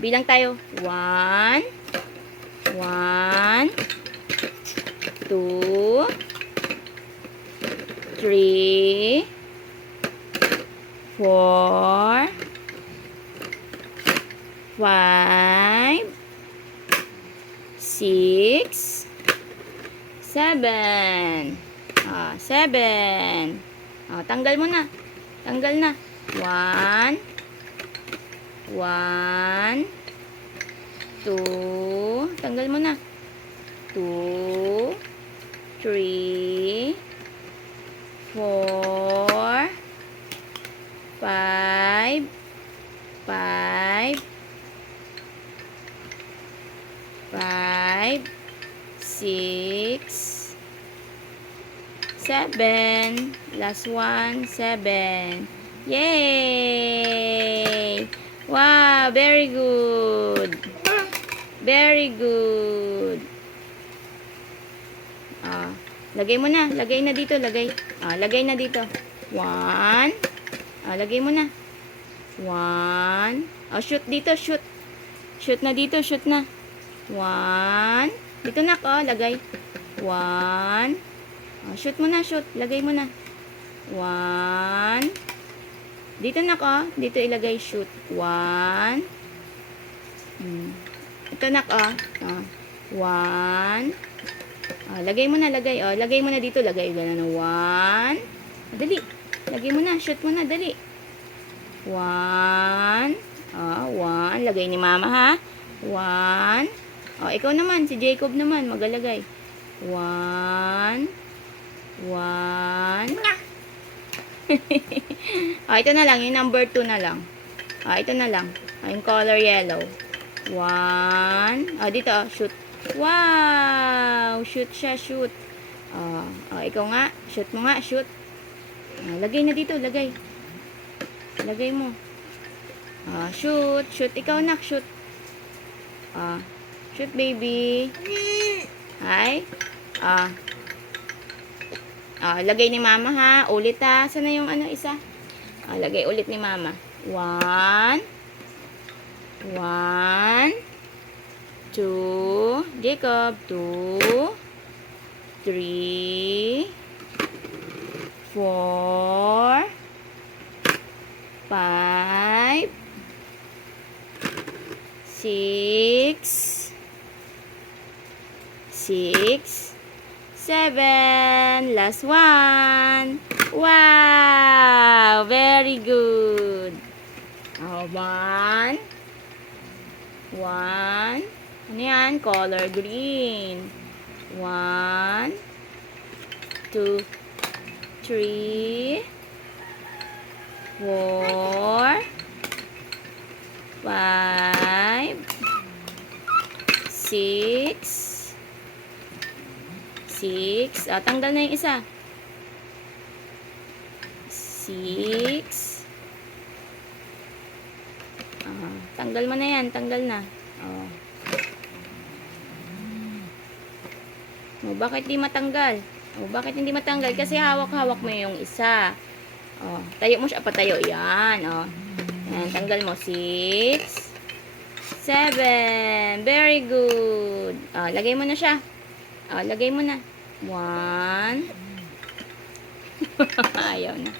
Bilang tayo. 1, 1, 2, 3, 4, 5, 6, 7. 7. Tanggal mo na. Tanggal na. 1, 1, 2. Tanggal mo na. 2, 3, 4, 5, 5, 6, 7. Last one, 7. Yay! Wow, very good. Very good. Lagay mo na. Lagay na dito. Lagay. Lagay na dito. 1. Lagay mo na. 1. Shoot dito. Shoot. Shoot na dito. Shoot na. 1. Dito na ko. Lagay. 1. Shoot mo na. Shoot. Lagay mo na. 1. Dito na ko. Dito ilagay. Shoot. 1. Ito na ko. 1. Lagay mo na, lagay. Lagay mo na dito, lagay. Ganun, 1. Dali. Lagay mo na, shoot mo na, dali. 1. 1. Lagay ni mama, ha? 1. Ikaw naman, si Jacob naman, magalagay. 1. 1. Ito na lang, yung number 2 na lang. Ito na lang. Yung color yellow. 1. Dito, shoot. Wow! Shoot siya, shoot. Ikaw nga. Shoot mo nga, shoot. Lagay na dito, lagay. Lagay mo. Shoot. Shoot. Ikaw nak, shoot. Shoot, baby. Hi. Lagay ni mama, ha. Ulit, ha. Sana yung isa? Lagay ulit ni mama. 1. 1. 2, Jacob, 2, 3, 4, 5, 6, 7. Last one. Wow, very good. 1. 1. Ano yan? Color green. 1, 2, 3, 4, 5, 6. Tanggal na yung isa. 6. Tanggal mo na yan. Tanggal na. Bakit di matanggal? Bakit hindi matanggal? Kasi hawak-hawak mo yung isa. Tayo mo siya. Patayo. Yan. Yan. Tanggal mo. 6, 7. Very good. Lagay mo na siya. Lagay mo na. 1. Ayaw na.